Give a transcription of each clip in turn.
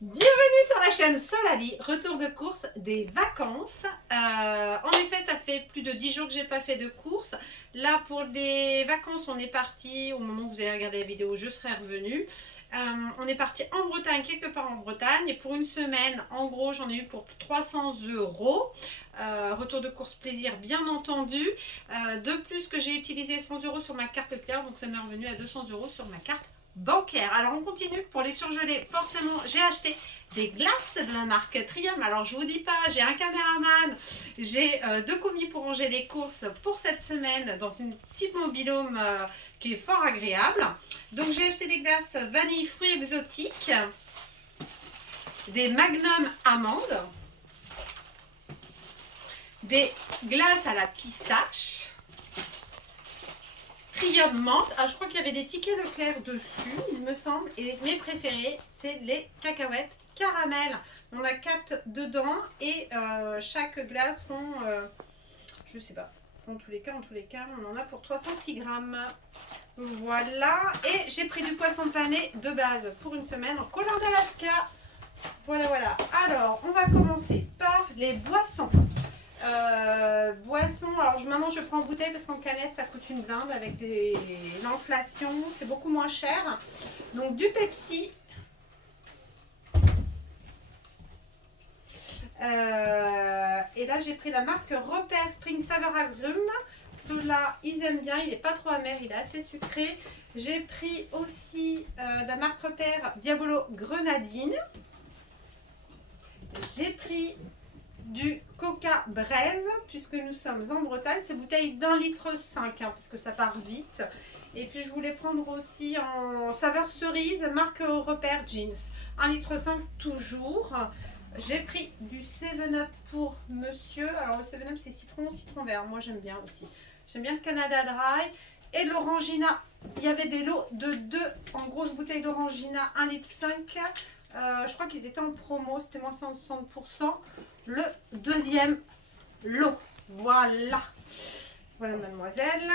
Bienvenue sur la chaîne Solali, retour de course des vacances. En effet, ça fait plus de 10 jours que j'ai pas fait de course. Là, pour les vacances, on est parti. Au moment où vous allez regarder la vidéo, je serai revenue. On est parti en Bretagne, quelque part en Bretagne. Et pour une semaine, en gros, j'en ai eu pour 300 euros. Retour de course plaisir, bien entendu. De plus que j'ai utilisé 100 euros sur ma carte Leclerc, donc ça m'est revenu à 200 euros sur ma carte bancaire. Alors on continue pour les surgelés. Forcément, j'ai acheté des glaces de la marque Trium. Alors je vous dis pas, j'ai un caméraman, j'ai deux commis pour ranger les courses pour cette semaine dans une petite mobilhome qui est fort agréable. Donc j'ai acheté des glaces vanille fruits exotiques, des magnum amandes, des glaces à la pistache, Trium menthe. Ah, je crois qu'il y avait des tickets Leclerc dessus, il me semble. Et mes préférés, c'est les cacahuètes caramel. On a 4 dedans et chaque glace font, je sais pas, en tous les cas, on en a pour 306 grammes. Voilà. Et j'ai pris du poisson pané de base pour une semaine en Colin d'Alaska. Voilà, voilà. Alors, on va commencer par les boissons. Boisson, alors maman je prends en bouteille parce qu'en canette ça coûte une blinde avec l'inflation, c'est beaucoup moins cher. Donc du Pepsi, et là j'ai pris la marque Repère Spring Saveur Agrumes. Celui-là ils aiment bien, il n'est pas trop amer, il est assez sucré. J'ai pris aussi la marque Repère Diabolo Grenadine. J'ai pris du Coca Braise, puisque nous sommes en Bretagne. C'est bouteille d'1,5 litre, hein, parce que ça part vite. Et puis je voulais prendre aussi en saveur cerise, marque Repère Jeans. 1,5 litre toujours. J'ai pris du 7-Up pour monsieur. Alors le 7-Up c'est citron vert. Moi j'aime bien aussi. J'aime bien le Canada Dry. Et l'Orangina. Il y avait des lots de 2 en grosse bouteille d'Orangina, 1,5 litre. Je crois qu'ils étaient en promo, c'était moins 60%. Le deuxième lot. Voilà. Voilà mademoiselle.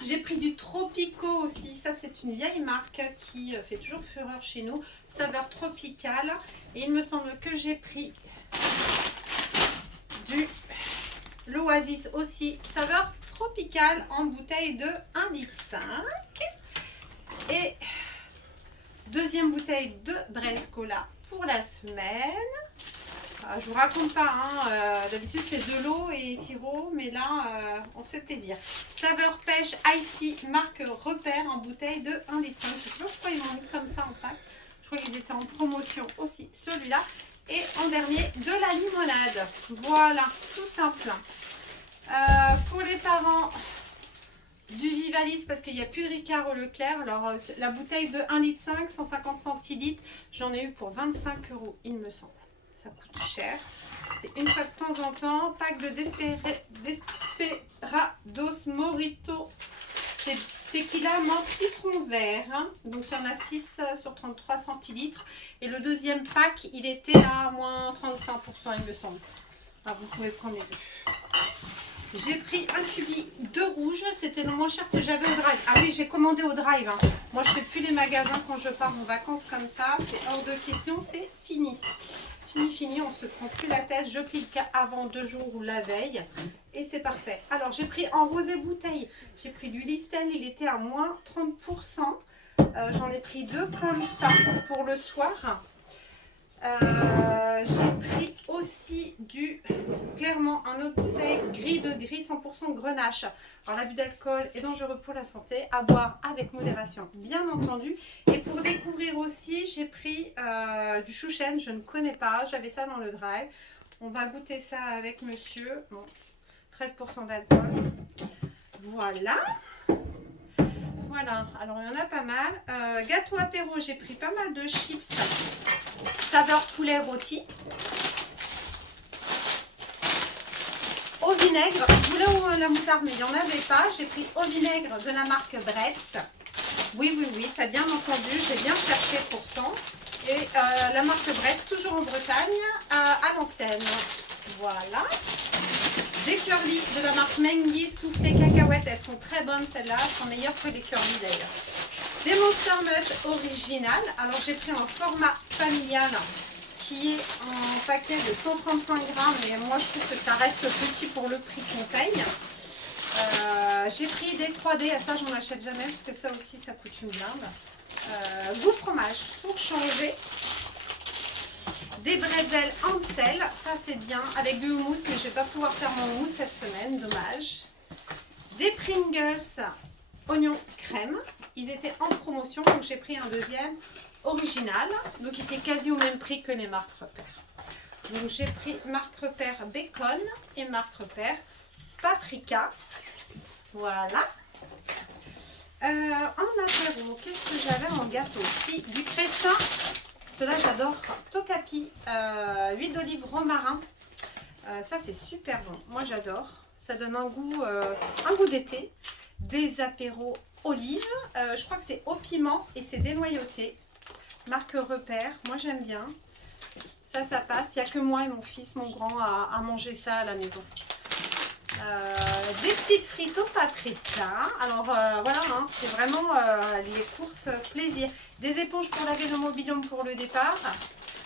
J'ai pris du Tropico aussi. Ça c'est une vieille marque qui fait toujours fureur chez nous. Saveur tropicale. Et il me semble que j'ai pris du l'Oasis aussi. Saveur tropicale en bouteille de 1,5 litre. Et deuxième bouteille de Braise Cola pour la semaine. Je vous raconte pas, hein, d'habitude c'est de l'eau et sirop, mais là on se fait plaisir. Saveur pêche Ice Tea, marque Repère en bouteille de 1,5 litre. Je sais pas pourquoi ils m'ont mis comme ça en pack. Je crois qu'ils étaient en promotion aussi, celui-là. Et en dernier, de la limonade. Voilà, tout simple. Pour les parents, du Vivalis parce qu'il n'y a plus de Ricard au Leclerc. Alors la bouteille de 1,5 litre, 150 centilitres, j'en ai eu pour 25 euros, il me semble. Ça coûte cher. C'est une fois de temps en temps. Pack de Desperados Morito. C'est tequila menthe citron vert. Hein. Donc il y en a 6 sur 33 centilitres. Et le deuxième pack, il était à moins 35%, il me semble. Alors, vous pouvez prendre les deux. J'ai pris un cubi de rouge, c'était le moins cher que j'avais au drive. Ah oui, j'ai commandé au drive. Hein. Moi, je ne fais plus les magasins quand je pars en vacances comme ça. C'est hors de question, c'est fini. Fini, on ne se prend plus la tête. Je clique avant 2 jours ou la veille. Et c'est parfait. Alors, j'ai pris en rosé bouteille. J'ai pris du Listel, il était à moins 30%. J'en ai pris 2 comme ça pour le soir. J'ai pris aussi du clairement un autre bouteille gris de gris 100% grenache. Alors l'abus d'alcool est dangereux pour la santé, à boire avec modération bien entendu. Et pour découvrir aussi j'ai pris du chouchen, je ne connais pas, j'avais ça dans le drive. On va goûter ça avec monsieur. Bon, 13% d'alcool. Voilà. Voilà, alors il y en a pas mal. Gâteau apéro, j'ai pris pas mal de chips. Saveur poulet rôti. Au vinaigre, je voulais la moutarde, mais il n'y en avait pas. J'ai pris au vinaigre de la marque Bretz. Oui, tu as bien entendu, j'ai bien cherché pourtant. Et la marque Bretz, toujours en Bretagne, à l'ancienne. Voilà. Des curly de la marque Mengi soufflé cacahuètes, elles sont très bonnes celles-là, elles sont meilleures que les curly d'ailleurs. Des Monster Munch original. Alors j'ai pris un format familial qui est en paquet de 135 grammes. Mais moi je trouve que ça reste petit pour le prix qu'on paye. J'ai pris des 3D. Ça j'en achète jamais parce que ça aussi ça coûte une blinde. Goût fromage pour changer. Des bretzels Ansel, ça c'est bien, avec du houmous, mais je ne vais pas pouvoir faire mon houmous cette semaine, dommage. Des Pringles oignon crème, ils étaient en promotion, donc j'ai pris un deuxième original, donc il était quasi au même prix que les marques repères. Donc j'ai pris marque repère bacon et marque repère paprika, voilà. En apéro, qu'est-ce que j'avais en gâteau aussi? Du cressin. Cela j'adore, Tokapi, huile d'olive romarin, ça c'est super bon, moi j'adore, ça donne un goût d'été, des apéros olives, je crois que c'est au piment et c'est dénoyauté, marque repère, moi j'aime bien, ça passe, il n'y a que moi et mon fils, mon grand à manger ça à la maison. Des petites frites au paprika. Alors voilà, hein, c'est vraiment les courses plaisir. Des éponges pour laver le mobil-home pour le départ.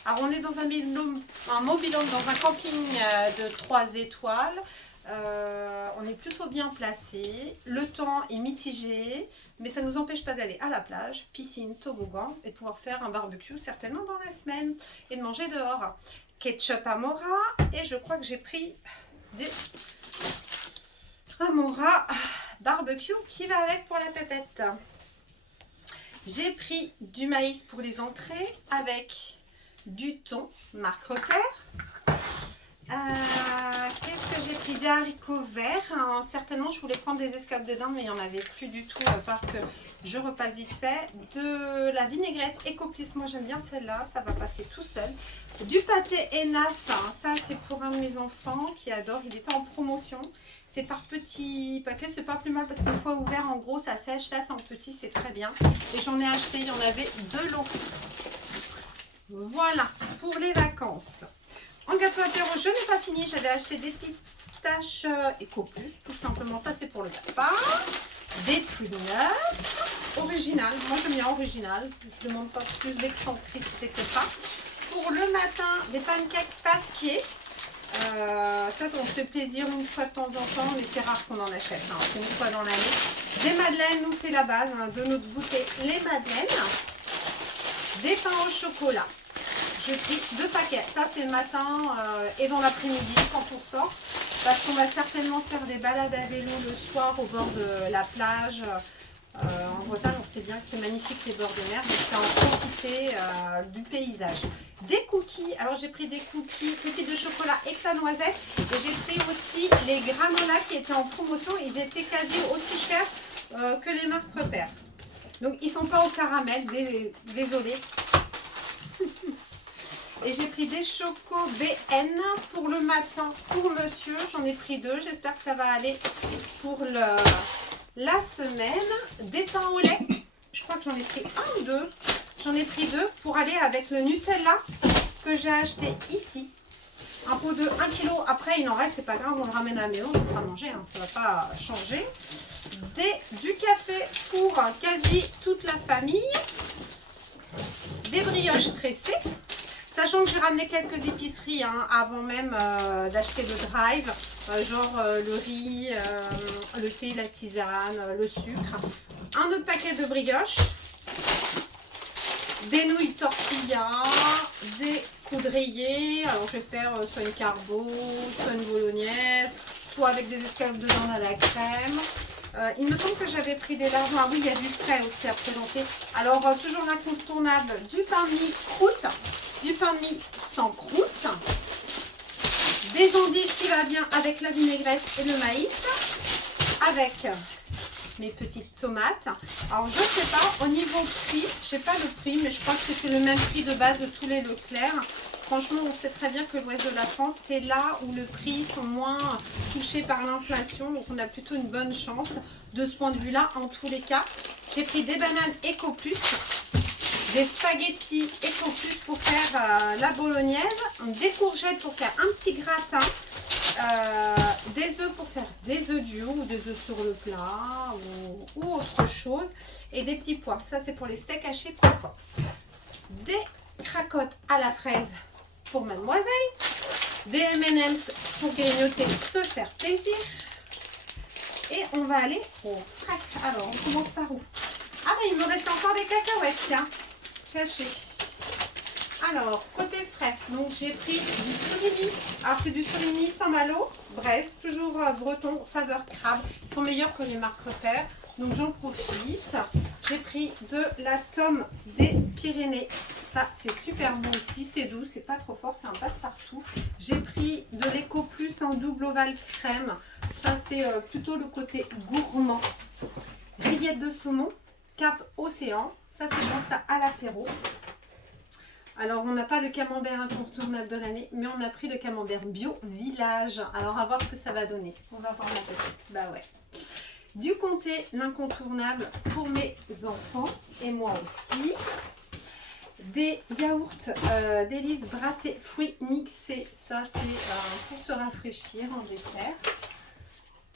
Alors on est dans un mobil-home dans un camping de 3 étoiles. On est plutôt bien placé. Le temps est mitigé, mais ça ne nous empêche pas d'aller à la plage, piscine, toboggan et de pouvoir faire un barbecue certainement dans la semaine et de manger dehors. Ketchup Amora et je crois que j'ai pris des Amora barbecue qui va avec pour la pépette. J'ai pris du maïs pour les entrées avec du thon, marque repère. Qu'est-ce que j'ai pris? Des haricots verts. Certainement, je voulais prendre des escalopes de dinde, mais il n'y en avait plus du tout. Il va falloir que je repasse vite fait. De la vinaigrette Ecoplus. Moi, j'aime bien celle-là. Ça va passer tout seul. Du pâté Enaf. Ça, c'est pour un de mes enfants qui adore. Il était en promotion. C'est par petits paquets. C'est pas plus mal parce qu'une fois ouvert, en gros, ça sèche. Là, c'est en petit. C'est très bien. Et j'en ai acheté. Il y en avait 2 lots. Voilà pour les vacances. En gâteau apéro, je n'ai pas fini. J'avais acheté des pistaches Ecoplus, tout simplement. Ça, c'est pour le papa. Des Twinnuts original. Moi, j'aime bien original. Je ne demande pas plus d'excentricité que ça. Pour le matin, des pancakes pasquiers. Ça, on se fait plaisir une fois de temps en temps, mais c'est rare qu'on en achète. Hein. C'est une fois dans l'année. Des madeleines, nous, c'est la base hein, de notre goûter. Les madeleines. Des pains au chocolat. J'ai pris 2 paquets. Ça, c'est le matin et dans l'après-midi quand on sort. Parce qu'on va certainement faire des balades à vélo le soir au bord de la plage. En Bretagne, on sait bien que c'est magnifique les bords de mer. Donc, c'est en quantité du paysage. Des cookies. Alors, j'ai pris des cookies, pépites de chocolat éclat noisette. Et j'ai pris aussi les granolas qui étaient en promotion. Ils étaient quasi aussi chers que les marques repères. Donc, ils ne sont pas au caramel. Désolé. Et j'ai pris des chocos BN pour le matin, pour monsieur. J'en ai pris 2. J'espère que ça va aller pour la semaine. Des pains au lait. Je crois que j'en ai pris 1 ou 2. J'en ai pris 2 pour aller avec le Nutella que j'ai acheté ici. Un pot de 1 kg. Après, il en reste, c'est pas grave. On le ramène à la maison. Ça sera mangé. Hein, ça ne va pas changer. Du café pour quasi toute la famille. Des brioches tressées. Sachant que j'ai ramené quelques épiceries hein, avant même d'acheter le drive, genre le riz, le thé, la tisane, le sucre. Un autre paquet de brioches, des nouilles tortilla, des coudriers. Alors je vais faire soit une carbo, soit une bolognaise, soit avec des escalopes de dinde à la crème. Il me semble que j'avais pris des lardons. Ah oui, il y a du frais aussi à présenter. Alors toujours l'incontournable, du pain de mie croûte. Du pain de mie sans croûte, des endives qui va bien avec la vinaigrette et le maïs, avec mes petites tomates. Alors je sais pas, au niveau prix, je sais pas le prix, mais je crois que c'est le même prix de base de tous les Leclerc. Franchement, on sait très bien que l'ouest de la France, c'est là où le prix sont moins touchés par l'inflation. Donc on a plutôt une bonne chance de ce point de vue-là. En tous les cas, j'ai pris des bananes Ecoplus. Des spaghettis Ecoplus pour faire la bolognaise, des courgettes pour faire un petit gratin, des œufs pour faire des œufs durs ou des œufs sur le plat ou autre chose. Et des petits pois. Ça, c'est pour les steaks hachés pois. Des cracottes à la fraise pour mademoiselle. Des M&M's pour grignoter, se faire plaisir. Et on va aller au frais. Alors, on commence par où? Ah, mais il me reste encore des cacahuètes, tiens, cachées. Alors, côté frais, donc j'ai pris du surimi. Alors, c'est du surimi Saint-Malo, Brest, toujours breton, saveur crabe. Ils sont meilleurs que les marques repères. Donc, j'en profite. J'ai pris de la tome des Pyrénées. Ça, c'est super bon aussi. C'est doux, c'est pas trop fort, c'est un passe-partout. J'ai pris de l'Eco Plus en double ovale crème. Ça, c'est plutôt le côté gourmand. Rillettes de saumon, Cap Océan. Ça, c'est bon, ça à l'apéro. Alors, on n'a pas le camembert incontournable de l'année, mais on a pris le camembert bio village. Alors, à voir ce que ça va donner. On va voir la petite. Bah ouais. Du comté, l'incontournable pour mes enfants et moi aussi. Des yaourts délices brassés, fruits mixés. Ça, c'est pour se rafraîchir en dessert.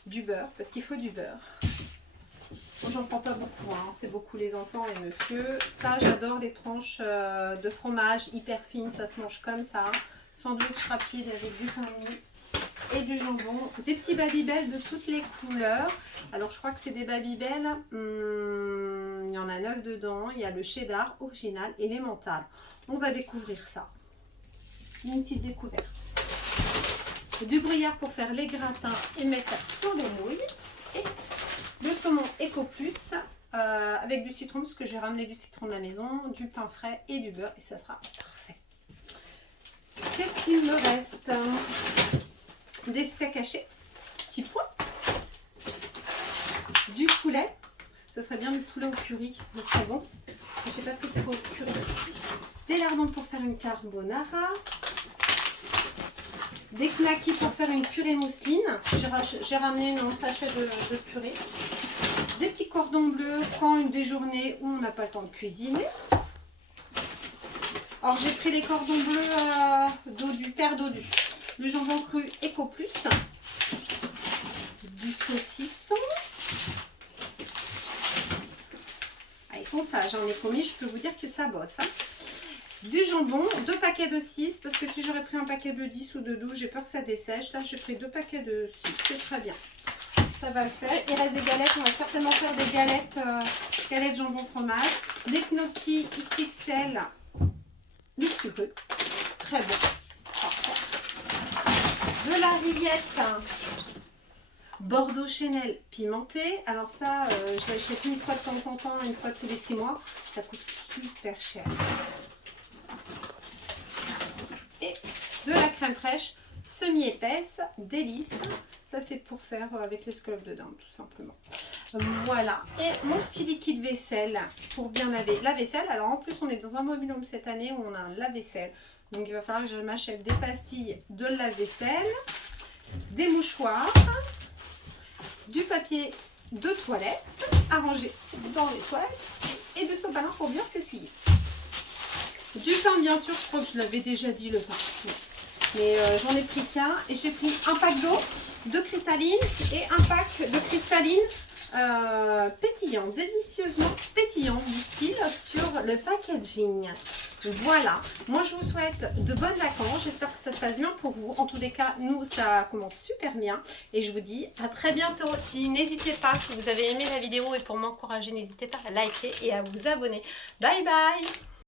Du beurre, parce qu'il faut du beurre. J'en prends pas beaucoup, hein. C'est beaucoup les enfants et monsieur. Ça, j'adore les tranches de fromage hyper fines, ça se mange comme ça. Sandwich rapide avec du pain de mie et du jambon. Des petits Babybel de toutes les couleurs. Alors, je crois que c'est des Babybel. Il y en a 9 dedans. Il y a le cheddar original et l'emmental. On va découvrir ça. Une petite découverte. Du gruyère pour faire les gratins et mettre sur les nouilles. Et le saumon Eco Plus avec du citron, parce que j'ai ramené du citron de la maison, du pain frais et du beurre, et ça sera parfait. Qu'est-ce qu'il me reste? Des steaks hachés, petits pois, du poulet, ça serait bien du poulet au curry, ça serait bon. J'ai pas pris de poulet au curry. Des lardons pour faire une carbonara. Des knackis pour faire une purée mousseline. J'ai ramené un sachet de purée. Des petits cordons bleus quand des journées où on n'a pas le temps de cuisiner. Alors j'ai pris les cordons bleus dodu, terre dodu. Le jambon cru Eco Plus. Du saucisson. Ah, ils sont sages, hein, les commis, je peux vous dire que ça bosse. Hein. Du jambon, 2 paquets de 6, parce que si j'aurais pris un paquet de 10 ou de 12, j'ai peur que ça dessèche. Là, j'ai pris 2 paquets de 6, c'est très bien. Ça va le faire. Il reste des galettes, on va certainement faire des galettes, galettes jambon fromage. Des gnocchis XXL, mixtureux, très bon. De la rillette Bordeaux Chenel pimenté. Alors ça, je l'achète une fois de temps en temps, une fois tous les 6 mois. Ça coûte super cher. Et de la crème fraîche semi-épaisse, délice. Ça, c'est pour faire avec les scallops de dinde, tout simplement. Voilà. Et mon petit liquide vaisselle pour bien laver la vaisselle. Alors, en plus, on est dans un mobil-home cette année où on a un lave-vaisselle. Donc, il va falloir que je m'achète des pastilles de lave-vaisselle, des mouchoirs, du papier de toilette à ranger dans les toilettes et de sopalin pour bien s'essuyer. Du pain, bien sûr, je crois que je l'avais déjà dit, le pain. Mais j'en ai pris qu'un et j'ai pris un pack d'eau, de cristalline et un pack de cristalline pétillant, délicieusement pétillant du style sur le packaging. Voilà, moi je vous souhaite de bonnes vacances, j'espère que ça se passe bien pour vous. En tous les cas, nous ça commence super bien et je vous dis à très bientôt. N'hésitez pas, si vous avez aimé la vidéo et pour m'encourager, n'hésitez pas à liker et à vous abonner. Bye bye.